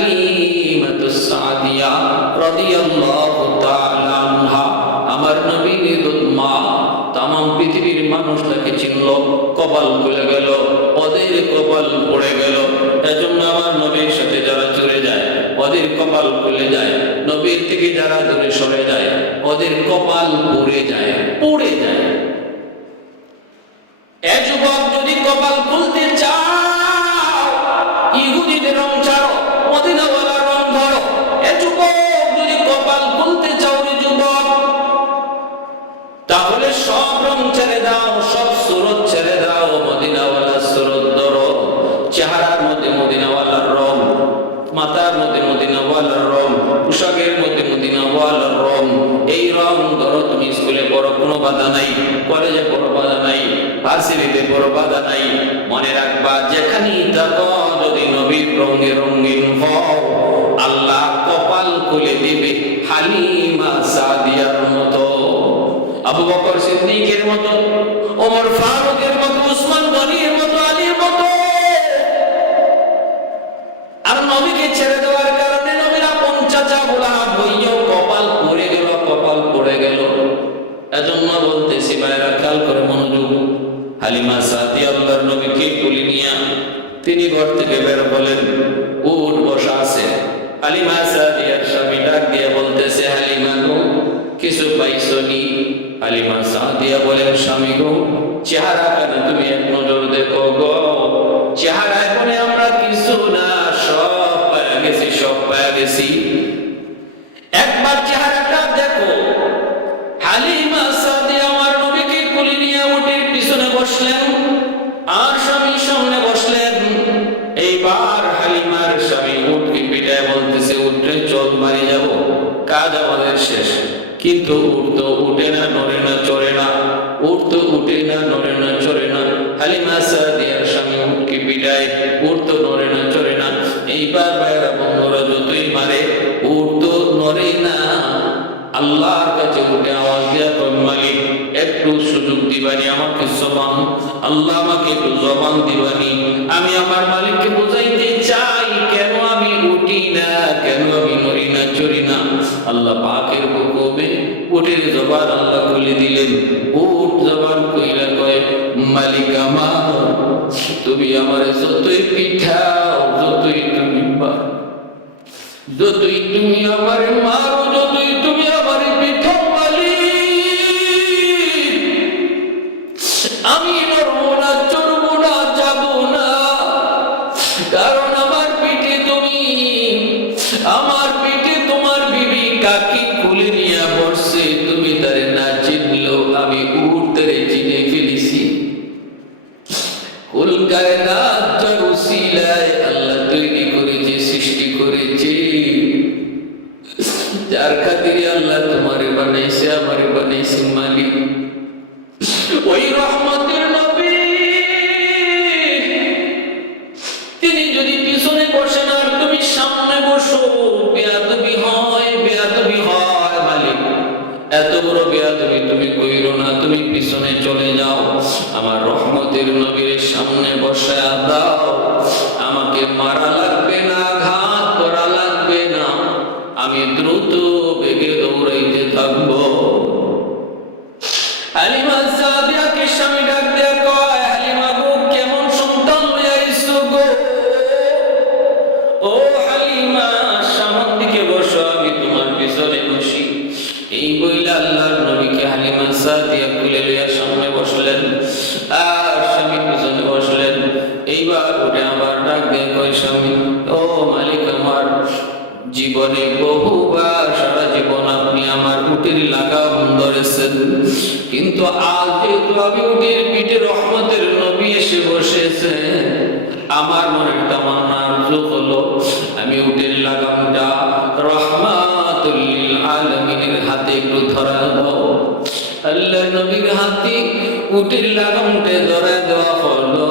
হালিমাতুস সাদিয়া রাদিয়াল্লাহু তাআলা আনহা, আমার নবীর মা তামাম পৃথিবীর মানুষ তাকে চিনল, কপাল খুলে গেল, ওদের কপাল পড়ে গেল। এজন্য আমার নবীর সাথে যারা চলে যায় ওদের কপাল খুলে যায়, নবীর থেকে যারা দূরে সরে যায় ওদের কপাল পড়ে যায়, পড়ে যায়। এ যুবক, যদি কপাল খুলতে চাও ইহুদিদের রং ছাড়ো, মদিনাওয়ালার রং ধরো। এ যুবক, যদি কপাল খুলতে চাও রে যুবক, তাহলে সব রং ছেড়ে দাও, সব সুরত ছেড়ে দাও, মদিনাওয়ালার সুরত ধরো। চেহারার মধ্যে মদিনাওয়ালার রং, মাথার মধ্যে মদিনাওয়ালার রং, পোশাকের মধ্যে মদিনাওয়ালার রং। এই রং ধরো। তুমি স্কুলে পড়ো, কোনো বাধা নাই, কলেজে পড়ো বাধা নাই, ভার্সিটিতে পড়ো বাধা নাই। মনে রাখবা, যেখানেই থাকো যদি নবীর রঙে রঙিন হও, আল্লাহ কপাল খুলে দিবে হালিমা সাদিয়ার মতো, আবু বকর সিদ্দিকের মতো, ওমর ফারুকের মতো, উসমান গনির মতো, আলীর মতো। আর নবীকে ছেড়ে দেওয়ার কারণে নবীর আপন চাচা বলা বইও কপাল পড়ে গেল, কপাল পড়ে গেল। এজন্য বলতেছি ভাইরা, খেয়াল করে মনোযোগ। হালিমা সাদিয়া আল্লাহর নবীকে তুলে নিয়ে তিনি ঘর থেকে বের হলেন, উট বসা আছে। হালিমা সাদিয়ার স্বামী ডাক দিয়ে বলতেছে, হালিমা গো, কিছু পাইছো নি? হালিমা সাদিয়া বলেন, স্বামী গো, চেহারা কেন তুমি এক নজর দেখো গো, চেহারা এখনে আমরা কিছু না, সব পায়া গেছি, সব পায়া গেছি, একবার চেহারাটা দেখো। হালিমা সাদিয়া আমার নবীকে কুলি নিয়ে উটের পিছনে বসলেন, আর স্বামী সামনে বসলেন। এইবার হালিমার স্বামী উটকে পিটায় বলতেছে, উঠে চল, বাড়ি যাব, কাজ আমাদের শেষ। কিন্তু উট তো উঠে না, নড়ে না, চড়ে না, উট তো উঠে না, নড়ে না, চড়ে না। হালিমা সাদিয়ার স্বামী উটকে পিটায়, উট তো নড়ে না, চড়ে না। এইবার বাইরা বন্ধুরা যতই মারে, উট তো নড়ে না। আল্লাহর কাছে উঠে আওয়াজ দেয়া, মালিক একটু সুযোগ দিবানি আমাকে, জবান, আল্লাহ আমাকে একটু জবান দিবানি, আমি আমার মালিককে বুঝাইতে চাই কেন আমি উঠি না, কেন আমি নড়ি না, চড়ি না। আল্লাহ পাকের হুকুমে উটের জবান আল্লাহ খুলে দিলেন। উট জবান কইলা কয়, মালিক আমার, তুমি আমার যতই পিঠাও, যতই তুমি মারো, যতই তুমি আমার মারো, যতই তুমি আমার পিঠাও, মালিক আমি নড়বো না, চড়বো না, যাবো না, কারণ আমার পিঠে তুমি, আমার পিঠে তোমার বিবি কাকি খুলে নিয়ে বসছে, তুমি তারে না চিনলেও আমি উট তারে চিনে ফেলেছি। কুল কায়নাত যার উসিলায় আল্লাহ তৈরি করেছে, সৃষ্টি করেছে, যার খাতিরে আল্লাহ তোমারে বানাইছে, আমারে বানাইছে মালিক। ওই রহমতের নবী তিনি যদি পিছনে বসেন আর তুমি সামনে বসো, বেয়াদবি হয়, বেয়াদবি হয়। মালিক এত বড় বেয়াদবি তুমি কইরো না, তুমি পিছনে চলে যাও, আমার রহমতের নবীর সামনে বসায়া দাও, আমাকে মারা লাগবে না, আঘাত করা লাগবে না, আমি দ্রুত বেগে দৌড়াইতে থাকবো। হালিমা সাদিয়াকে স্বামী ডাক দেয়া কয়, হালিমা গো, কেমন সন্তান লইয়া আইছো গো? ও হালিমা, সামন দিকে বসো, আমি তোমার পিছনে বসি। এই বইলা আল্লাহর নবীকে হালিমা সাদিয়া কুলে লইয়া সামনে বসলেন, আর স্বামী পিছনে বসলেন। এইবার উঠে আবার ডাক দিয়ে কয়, স্বামী, ও মালিক আমার, জীবনে বহুবার সারা জীবন আপনি আমার উটের লাগাম ধরেছেন, কিন্তু আজ যেহেতু আমি উটের পিঠে রহমতের নবী এসে বসেছে, আমার মনের তামান্না আরজু হলো আমি উটের লাগামটা রহমাতুল লিল আলামিনের হাতে একটু ধরা দাও। আল্লাহ নবীর হাতে উটের লাগামটা ধরা দেওয়া হলো।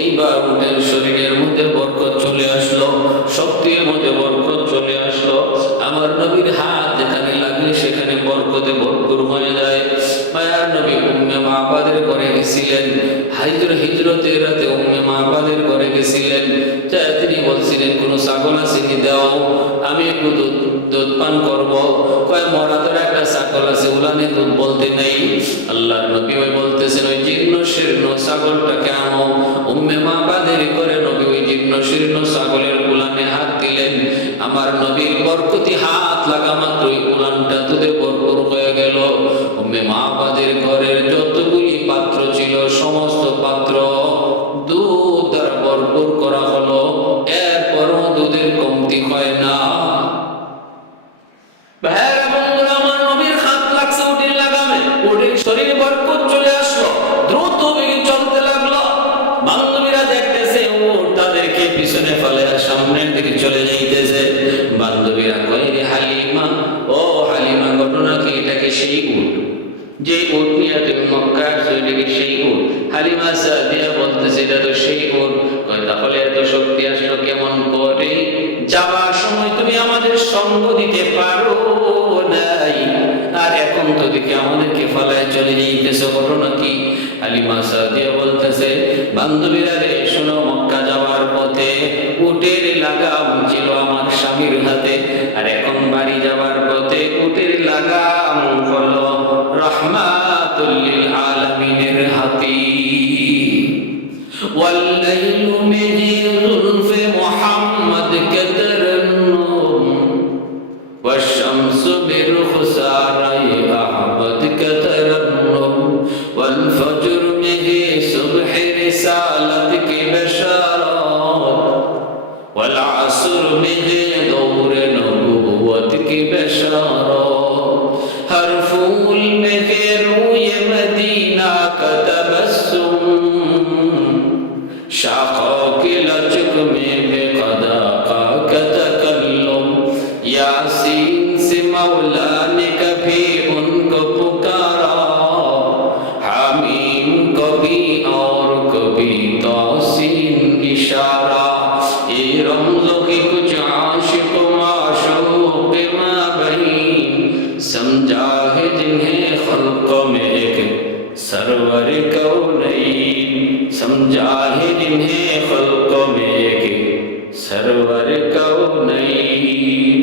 এইবার উটের শরীরের মধ্যে বরকত চলে আসলো, শক্তির মধ্যে বরকত চলে আসলো। আমার নবীর হাত যেখানে লাগলে সেখানে বরকতে ভরপুর হয়ে যায়। মায়ার নবী উম্মে মাবাদের ঘরে গেছিলেন, হিজরতের রাতে উম্মে মাবাদের ঘরে গেছিলেন। তিনি বলছিলেন, কোন ছাগল আসেনি দাও, আমি একটু দুধ পান করবো। কয় মরা ধরে একটা ছাগল আছে, উলানে দুধ বলতে নেই। আল্লাহর নবী ওই বলতেছেন ওই জীর্ণ শীর্ণ ছাগলটাকে আনো। উম্মে মাবা দেরি করে নবী ওই জীর্ণ শীর্ণ ছাগলের উলানে হাত দিলেন। আমার নবীর বরকতি হাত লাগা মাত্রই উলানটা দুধে ভরপুর হয়ে গেল। উম্মে মাবাদের ঘরের যতগুলি পাত্র ছিল সমস্ত পাত্র দুধ দ্বারা ভরপুর করা হলো, এরপরও দুধের কমতি হয় না। ভাইয়েরা বন্ধুরা, আমার নবীর হাত লাগছে উটের লাগামে, উটের শরীরে বরকত চলে আসলো, দ্রুত বেগে চলতে লাগলো। বান্ধবীরা দেখতেছে উট তাদেরকে পিছনে ফেলে সামনের দিকে চলে যাইতেছে। বান্ধবীরা কয় রে হালিমা, ও হালিমা ঘটনা কি? এটাকে সেই উট যে উট নিয়ে তুমি মক্কা আসছো, এটা কি সেই উট? হালিমা সাদিয়া বলতেছে এটা তো সেই উট। তাহলে এত শক্তি আসলো কেমন করে? যাবার সময় তুমি আমাদের সঙ্গ দিতে পারো নাই, আর এখন তো দেখি আমাদেরকে ফালায় চলে যাইতেছো, ঘটনা কি? হালিমা সাদিয়া বলতেছে বান্ধবীরা রে শোনো, মক্কা যাওয়ার পথে উটের লাগাম ছিল আমার স্বামীর হাতে, আর এখন বাড়ি যাওয়ার পথে উটের লাগাম হলো রাহমাতুল লিল আলামিনের হাতে। والليل من زلف محمد كترنم والشمس برخسار أحمد كترنم والفجر من صبح رسالتك بشارات والعصر من دور نبوتك بشارات ہر پھول میں روی مدینہ کا تبسم شاخوں کی لچک میں بے قدا کا تکلم یاسین سے مولا نے کبھی ان کو پکارا حمیم کبھی اور کبھی توسین اشارہ یہ رمزوں کی کچھ عاشق معشوق مابین سمجھا ہے جنہیں خلقوں میں ایک سرور کونین سمجھا ہے جنہیں خلقوں میں ایک سرور کونین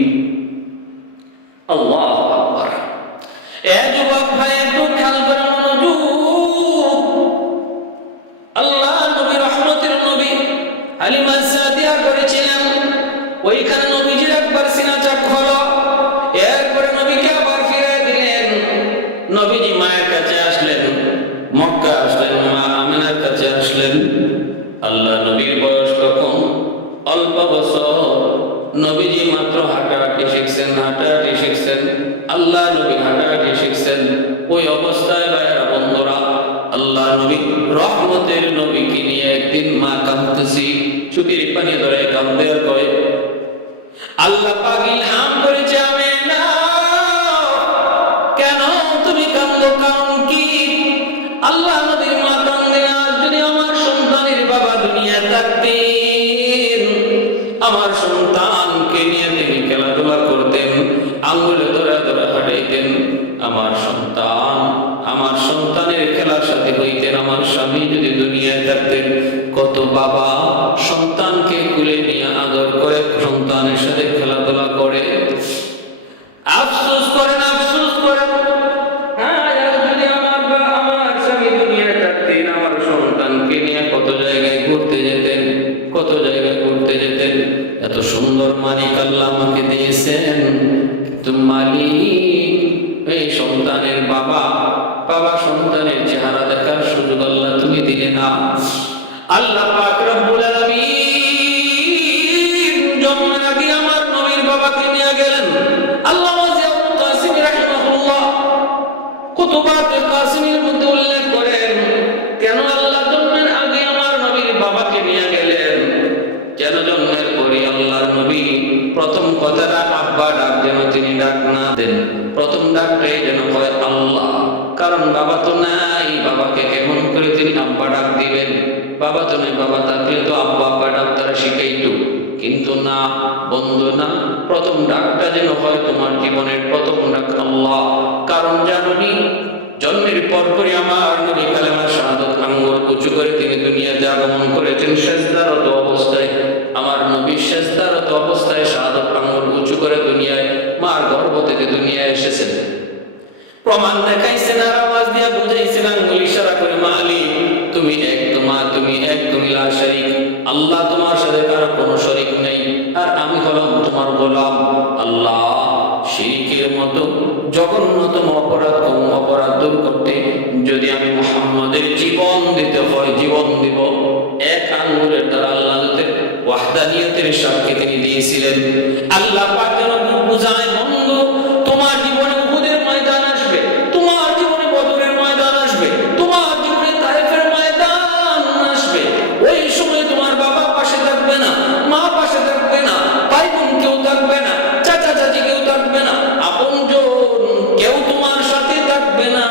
اللہ اکبر اے যুবক ভাই একটু খেয়াল করে মনোযোগ আল্লাহ নবী রহমতের নবী হালিমা সাদিয়া করেছিলেন ওইখানে নবীজির একবার সিনা চাক হলো এরপরে নবীকে আবার ফিরে দিলেন নবীজি মায়ের কাছে আসলেন মক্কা আসলেন মা আমিনার কাছে আসলেন আল্লাহ নবীর বয়স তখন অল্প বছর নবীজি মাত্র হাঁটাহাঁটি শিখছেন আল্লাহ নবী হাঁটাহাঁটি শিখছেন ওই অবস্থায় ভাইয়েরা বন্ধুরা আল্লাহ নবী রহমতের নবীকে নিয়ে একদিন মা কাঁদতেছি চোখের পানি ধরে কাঁদতে আর কয় আল্লাহ পাক ইলহাম করেছে আমিনা কেন তুমি কাঁদো কারণ কি আল্লাহ নবীর মা কাঁদলেন আজ যদি আমার সন্তানের বাবা দুনিয়ায় থাকতেন আমার সন্তানকে নিয়ে তিনি খেলাধুলা করতেন আঙ্গুলে ধরে ধরে হাঁটাইতেন আমার সন্তানের খেলার সাথে হইতেন আমার স্বামী যদি দুনিয়ায় থাকতেন কত বাবা সন্তানকে কুলে নিয়ে আদর করে সন্তানের সাথে খেলাধুলা করে আফসোস করেন যদি আমার স্বামী দুনিয়ায় থাকতেন আমার সন্তানকে নিয়ে কত জায়গায় ঘুরতে যেতেন এত সুন্দর মালিক আল্লাহ আমাকে দিয়েছেন তুমি মালিক এই সন্তানের বাবা সন্তানের চেহারা দেখার সুযোগ আল্লাহ তুমি দিলে না আল্লাহ পাক রব্বুল আলামিন জন্মের আগে আমার নবীর বাবাকে নিয়ে গেলেন আল্লামা জিয়াউল কাসিম রাহিমাহুল্লাহ কুতুবাতে কাসিমের মধ্যে উল্লেখ করেন কেন আল্লাহ জন্মের আগে আমার নবীর বাবাকে নিয়ে গেলেন কেন জন্মের পরে আল্লাহর নবী প্রথম কথাটা আব্বা ডাক যেন তিনি ডাক না দেন প্রথম ডাকটাই যেন হয় আল্লাহ কারণ বাবা তো নাই বাবাকে কেমন করে তিনি আব্বা ডাক দিবেন বাবা তো নাই বাবা থাকলে তো আব্বা ডাক তারা শিখাইতো কিন্তু না বন্ধু না প্রথম ডাকটা যেন হয় তোমার জীবনের প্রথম ডাক আল্লাহ কারণ জানি জন্মের পরপরই আমার নবী কালেমা শাহাদাত আঙ্গুল উঁচু করে তিনি দুনিয়াতে আগমন করেছেন সিজদারত অবস্থায় আমার নবী সেজদারত অবস্থায় শাহাদাত আঙ্গুল উঁচু করে দুনিয়ায় মার গর্ভ থেকে দুনিয়ায় এসেছেন। প্রমাণ দেখাইছেন আর আওয়াজ দিয়া বুঝাইছেন আঙ্গুল ইশারা করে, মালিক তুমি এক, তুমি এক, তুমি লা শারীক, আল্লাহ তোমার সাথে কারো কোনো শরীক নেই, আর আমি হলাম তোমার গোলাম। আল্লাহ শিরকের মতো জঘন্যতম অপরাধ দূর করতে যদি আমি মুহাম্মাদের জীবন দিতে হয়, জীবন দিব। এক আঙ্গুলের দ্বারা আল্লাহ ওয়াহদানিয়তের সাক্ষী তিনি দিয়েছিলেন। আল্লাহ পাক যেন বুঝায়, বন্ধু তোমার জীবনে উহুদের ময়দান আসবে, তোমার জীবনে বদরের ময়দান আসবে, তোমার জীবনে তায়েফের ময়দান আসবে। ওই সময় তোমার বাবা পাশে থাকবে না, মা পাশে থাকবে না, ভাই বোন কেউ থাকবে না, চাচা চাচি কেউ থাকবে না, আপনজন কেউ তোমার সাথে থাকবে না।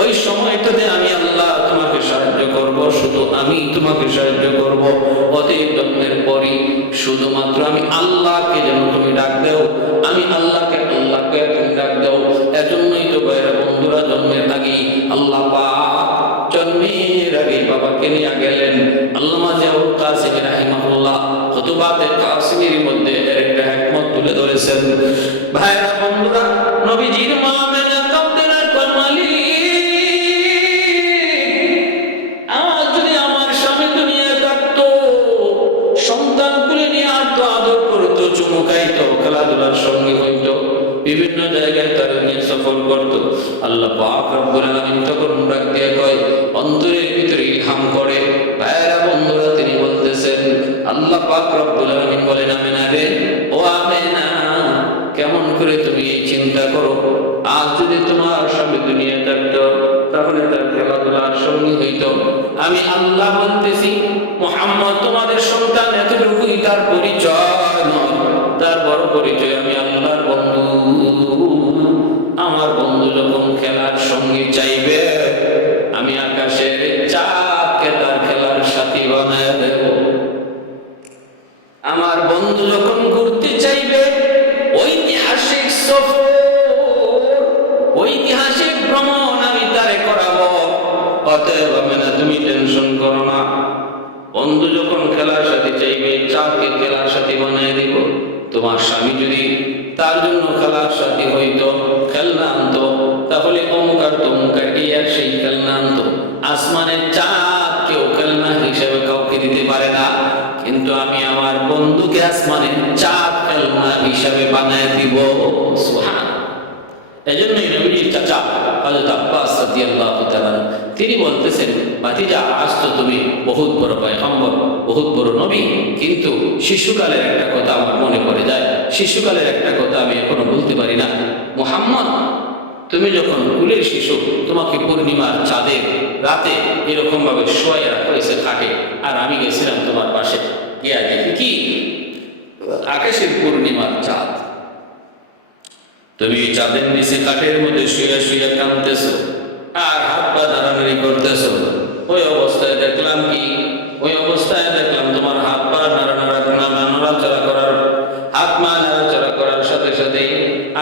ওই সময়টাতে আমি আল্লাহ তোমাকে সাহায্য করব, শুধু আমি তোমাকে সাহায্য করব। অতএব জন্মের পরই শুধুমাত্র আমি আল্লাহকে যেন তুমি ডাক দাও, আমি আল্লাহকে তুমি ডাক দাও। এজন্যই তো ভাইরা বন্ধুরা, জন্মের আগেই আল্লাহ পাক জন্মের আগে বাবাকে নিয়ে গেলেন। আল্লামা জিয়াউল কাসিম রাহিমাহুল্লাহ খুতুবাতে কাসিমের মধ্যে এর একটা হিকমত তুলে ধরেছেন। ভাইরা বন্ধুরা, নবীজির মা আমেনা কাঁদতেন আর কয়, মালিক আজ যদি আমার স্বামী দুনিয়ায় থাকতো, সন্তান কুলে নিয়ে আদর আদর করতো, চুমু খাইতো, খেলাধুলার সঙ্গী হইতো, বিভিন্ন জায়গায় তারা নিয়ে সফর করতো। আল্লাহ পাক রব্বুল আলামিন তখন ডাক দিয়ে কয়, অন্তরের ভিতরে ইলহাম করে। ভাইরা বন্ধুরা, তিনি বলতেছেন, আল্লাহ পাক রব্বুল আলামিন বলেন, আমেনা রে, ও আমেনা, কেমন করে তুমি চিন্তা করো, আজ যদি তোমার স্বামী দুনিয়া থাকতো, তাহলে তার খেলাধুলার সঙ্গী হইতো। আমি আল্লাহ বলতেছি, মুহাম্মদ তোমাদের সন্তান, এতটুকুই তার পরিচয় নয়, তার বড় পরিচয় আমি আল্লাহর বন্ধু। আমার বন্ধু যখন খেলার সঙ্গী চাইবে, আমি আকাশের চাঁদকে তার খেলার সাথী বানায় দেব। আমার বন্ধু যখন ঘুরতে চাইবে, ঐতিহাসিক সফর, ঐতিহাসিক ভ্রমণ আমি তারে করাবো। অতএব আমেনা, তুমি টেনশন করো না। বন্ধু যখন খেলার সাথে চাইবে, চাঁদকে খেলার সাথী বানিয়ে দিব। তোমার স্বামী যদি তার জন্য খেলার সাথী হইতো, খেলনা আনতো, তাহলে অমুক আর তমুক আর সেই খেলনা আনতো। আসমানের চাঁদ কেউ খেলনা হিসেবে কাউকে দিতে পারে না, কিন্তু আমি আমার বন্ধুকে আসমানের চাঁদ খেলনা হিসেবে বানিয়ে দিব। সুবহানাল্লাহ। এজন্যই নবীর চাচা হযরত আব্বাস রাদিয়াল্লাহু তাআলা তিনি বলতেছেন, ভাতিজা, আজ তো তুমি বহুত বড় পয়গম্বর, বহুত বড় নবী, কিন্তু শিশুকালের একটা কথা আমার মনে পড়ে যায়, শিশুকালের একটা কথা আমি এখনো বলতে পারি না। মুহাম্মদ, তুমি যখন কুলের শিশু, তোমাকে পূর্ণিমার চাঁদের রাতে এরকম ভাবে শোয়া রাখা হয়েছে খাটে, আর আমি গেছিলাম তোমার পাশে, গিয়া দেখি কি আকাশের পূর্ণিমার চাঁদ। তুমি চাঁদের নিচে কাঠের মধ্যে শুয়ে শুয়ে কাঁদতেছো আর হাত পা নাড়ানাড়ি করতেছো। ওই অবস্থায় দেখলাম কি, ওই অবস্থায় দেখলাম তোমার হাত পা নাড়াচড়া করার, হাত পা নাড়াচড়া করার সাথে সাথে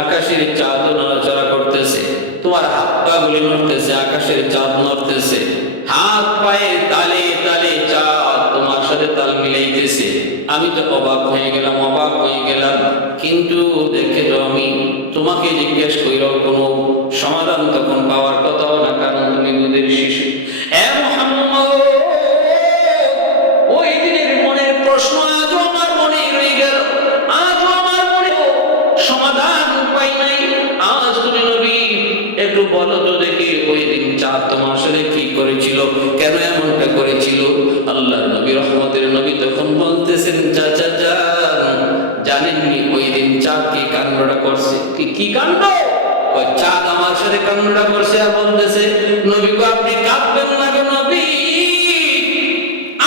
আকাশের চাঁদ নাড়াচড়া করতেছে। তোমার হাত পা গুলি নড়তেছে, আকাশের চাঁদ নড়তেছে, হাত পায়ে তালে তালে চাঁদ তোমার সাথে তাল মিলাইতেছে। আমি তো অবাক হয়ে গেলাম, কিন্তু দেখে তো আমি তোমাকে জিজ্ঞেস কইর, কোনো সমাধান তখন পাওয়ার কথাও না, কারণ তুমি দুধের শিশু। মুহাম্মদ, ওই দিনের মনের প্রশ্ন আজও আমার মনে রয়ে গেল, আজও আমার মনে সমাধান পাই নাই। আজ তুমি নবী একটু বলো তো দেখি, ওই দিন চাঁদ তোমার সাথে কি করেছিল, কেন এমনটা করেছিল? আল্লাহর নবী, রহমতের নবী তখন বলতেছেন, চাচা জানেননি ওই দিন চাঁদ কি কাণ্ডটা করছে? কি কাণ্ড? ওই চাঁদ আমার সাথে কাণ্ডটা করছে, আর বলতেছে, নবী গো, আপনি কাঁদবেন না গো নবী,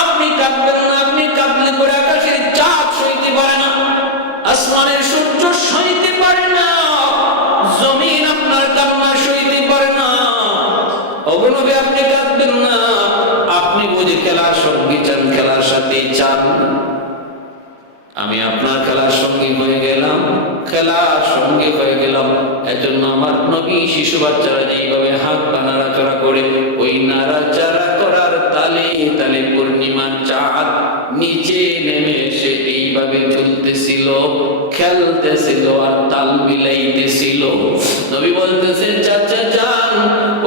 আপনি কাঁদবেন না, আপনি কাঁদলে পরে আকাশের চাঁদ সইতে পারে না, আসমানের সূর্য সইতে পারে না, জমিন আপনার কান্না সইতে পারে না। ওগো নবী, আপনি কাঁদবেন না, আপনি বুঝি খেলার সঙ্গী চান, খেলার সাথে চান। আমি আপনার খেলার সঙ্গী হয়ে গেলাম, খেলার সঙ্গী হয়ে গেলাম। এজন্য আমার নবী শিশু বাচ্চারা যেইভাবে হাত পা নাড়াচড়া করে, ওই নাড়াচাড়া করার তালে তালে পূর্ণিমার চাঁদ নিচে নেমে এসে ঘুরতেছিল, খেলতেছিল আর তাল মিলাইতেছিল। নবী বলতেছেন চাচা যান,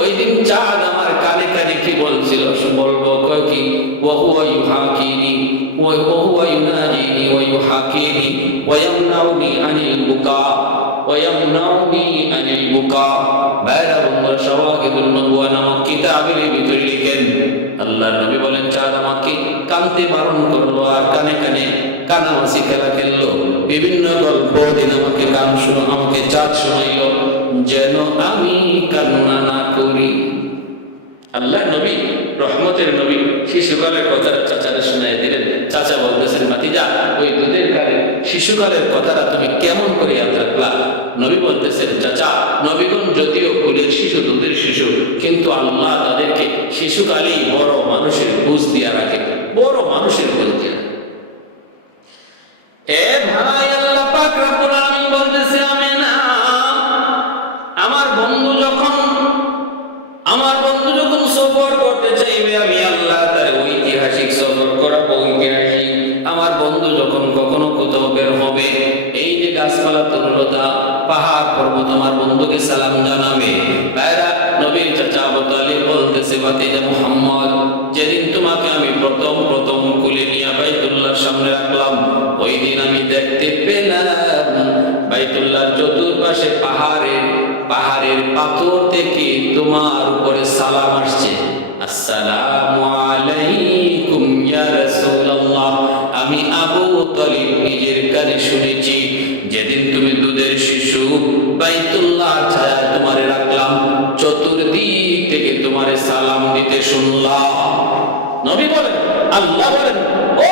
ওই দিন চাঁদ আমার কানে কানে কি বলছিল বলবো কয় কি, ওয়া ইউহাকিনি ওয়া ইউনাজিনি ওয়া ইউহাকিনি ওয়া ইয়ামনাউনি আনিল বুকা ওয়া ইয়ামনাউনি আনিল বুকা। বাইরা বন্ধুরা, শাওয়াহিদুন নবুওয়া নামক কিতাবের ভিতরে লিখেন আল্লাহর নবী বলেন চাঁদ আমাকে কানতে বারণ করলো আর কানে কানে কানামাছি খেলা খেললো, বিভিন্ন গল্প দিন আমাকে আমাকে চাঁদ শোনাইল যেন আমি কান্না না করি। আল্লাহ নবী, রহমতের নবী, শিশুকালের কথাটা চাচারা শোনাই দিলেন। চাচা বলতেছেন ভাতিজা, ওই দুধের কালে শিশুকালের কথাটা তুমি কেমন করে ইয়াদ রাখলা? নবী বলতেছেন চাচা, নবীগণ যদিও কুলের শিশু, দুধের শিশু, কিন্তু আল্লাহ তাদেরকে শিশুকালেই বড় মানুষের বুঝ দিয়া রাখে, বড় মানুষের বুঝ দিয়া। এ ভাই, আল্লাহ পাক রব্বুল আলামিন বলতেছে আমিনা, আমার বন্ধু যখন সফর করতে চাইবে আমি আল্লাহ তার ঐতিহাসিক সফর করাবো। ঐতিহাসিক আমার বন্ধু যখন কখনো কোথাও বের হবে, এই যে গাছপালা তরুলতা পাহাড় পর্বত আমার বন্ধুকে সালাম জানাবে। ভাইরা, নবীর চাচা আবু তালিব বলতেছে ভাতিজা মুহাম্মদ, যেদিন তোমাকে আমি প্রথম কুলে নিয়ে বাইতুল্লাহর সামনে রাখলাম, ওই দিন আমি দেখতে পেলাম বাইতুল্লাহর চতুর্পাশে পাহাড়ের পাথর থেকে তোমার উপরে সালাম আসছে, আসসালামু আলাইকুম ইয়া রাসূলুল্লাহ। আমি আবু তালিব নিজের কানে শুনেছি, যেদিন তুমি দুধের শিশু বাইতুল্লাহর ছায়া তোমারে রাখলাম, চতুর্দিক থেকে তোমারে সালাম দিতে শুনলাম। নবী বলেন, আল্লাহ বলেন, ও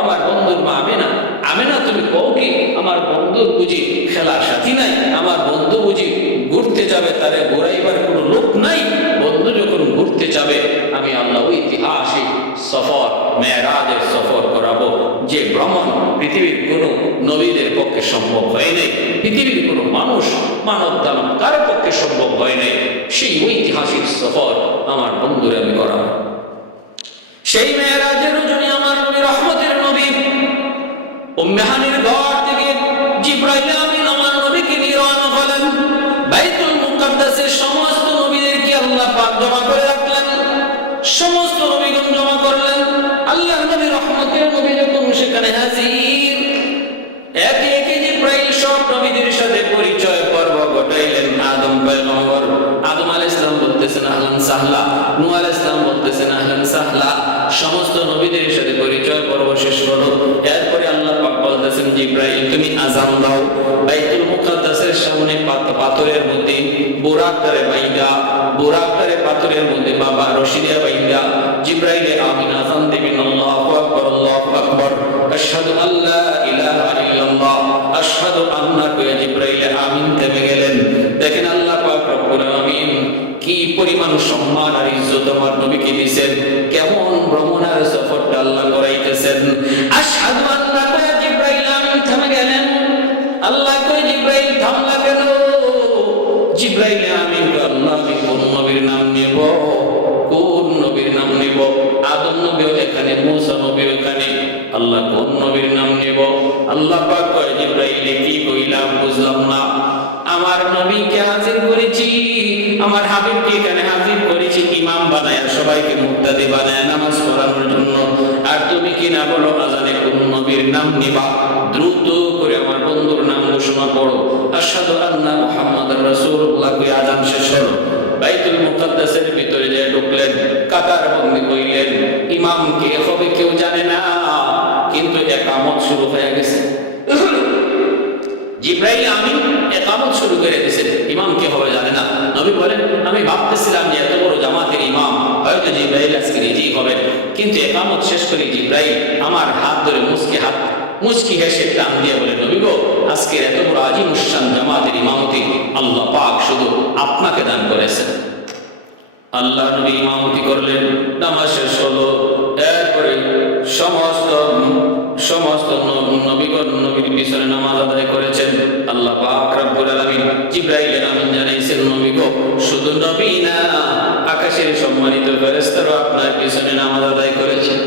আমার বন্ধুর মা আমিনা, আমিনা তুমি কও কি আমার বন্ধুর বুঝি খেলার সাথী নাই? আমার বন্ধু বুঝি ঘুরতে যাবে, তারে ঘোরাইবার কোনো লোক নাই? বন্ধু যখন ঘুরতে যাবে, আমি আল্লাহ ঐতিহাসিক সফর, মেরাজের সফর করাবো, যে ভ্রমণ পৃথিবীর কোনো নবীদের পক্ষে সম্ভব হয় নাই, পৃথিবীর কোনো মানব দানব কারো পক্ষে সম্ভব হয় নাই। সেই ঐতিহাসিক সফর আমার বন্ধুরে আমি করাবো। সেই মেরাজের রজনী আমার নবী, রহমতের নবী, উম্মে হানির ঘর থেকে জিবরাইল আমিন আমার নবীকে নিয়ে রওনা হলেন। বাইতুল মুকাদ্দাসের সমস্ত নবীদেরকে আল্লাহ পাক জমা করে রাখলেন, সমস্ত নবীগণ জমা করলেন। আল্লাহর নবী, রহমতের নবী যখন সেখানে হাজির, একে একে জিবরাইল সব নবীদের সাথে পরিচয় পর্ব ঘটাইলেন। আদম পয়গম্বর, আদম আলাইহিস সালাম বলতেছেন আহলান সাহলা, নূহ আলাইহিস সালাম বলতেছেন আহলান সাহলা। সমস্ত নবীদের সাথে পরিচয় পর্ব শেষ হলো। এরপরে আল্লাহ পাক বলতেছেন জিবরাইল তুমি আযান দাও। বাইতুল মুকাদ্দাসের সামনে পাথরের মধ্যে বুরাকদারে পাথরের মধ্যে বাবা রশিদে বাইন্দা জিবরাইল আমিন আযান দিবেন, আল্লাহু আকবার, আল্লাহু আকবার, আশহাদু আল্লা ইলাহা ইল্লাল্লাহ, আশহাদু আন্নাকা জিবরাইল আমিন থেমে গেলেন। দেখেন আল্লাহ পাক রব্বুল আলামিন কি পরিমাণ সম্মান আর ইজ্জত আমার নবীকে দিয়েছেন, কেমন ভ্রমণের সফরটা আল্লাহ করাইতেছেন। আশহাদু আন্নাকা জিবরাইল আমিন থেমে গেলেন। আল্লাহ কই জিবরাইল থামলা কেন? জিবরাইল আমিন আল্লাহ, আমি কোন নবীর নাম নেব? কোন নবীর নাম নেব? আদম নবীও এখানে, মূসা নবীও এখানে, আল্লাহ কোন নবীর নাম নেব? আল্লাহ পাক কয় জিবরাইল কি কইলাম বুঝলাম না। আমার নবীকে হাজির করেছি, আমার হাবিবকে এখানে হাজির করেছি ইমাম বানায়, সবাইকে মুক্তাদি বানায় নামাজ পড়ানোর জন্য। আর তুমি কি না বলো আজানে কোন নবীর নাম নিবা? দ্রুত করে আমার বন্ধুর নাম ঘোষণা করো, আশহাদু আন্না মুহাম্মাদুর রাসূলুল্লাহ। কই আজান শেষ হলো, বাইতুল মুকাদ্দাসের ভিতরে যে ঢুকলেন, কাতার বন্দি কইলেন। ইমাম কে হবে কেউ জানে না, কিন্তু ইকামত শুরু হয়ে গেছে। জিবরাইল আমিন ইকামত শুরু করে দিয়েছেন, ইমাম কে হবে জানে না। নবী বলেন আমি ভাবতেছিলাম যে এত বড় জামাতের ইমাম হয়তো জিবরাইল আজকে নিজেই হবেন, কিন্তু ইকামত শেষ করে জিবরাইল আমার হাত ধরে মুচকি হেসে টান দিয়ে বলে নবী গো, আজকের এত বড় আজিম শান জামাতের ইমামতি আল্লাহ পাক শুধু আপনাকে দান করেছেন। আল্লাহ নবী ইমামতি করলেন, নামাজ শেষ হলো। এরপরে সমস্ত নবীগণ নবীর পিছনে নামাজ আদায় করেছেন। আল্লাহ পাক রব্বুল আলামিন জিবরাইল আমিন জানাইছেন নবী গো, শুধু নবী না, আকাশের সম্মানিত ফেরেশতারা আপনার পিছনে নামাজ আদায় করেছেন।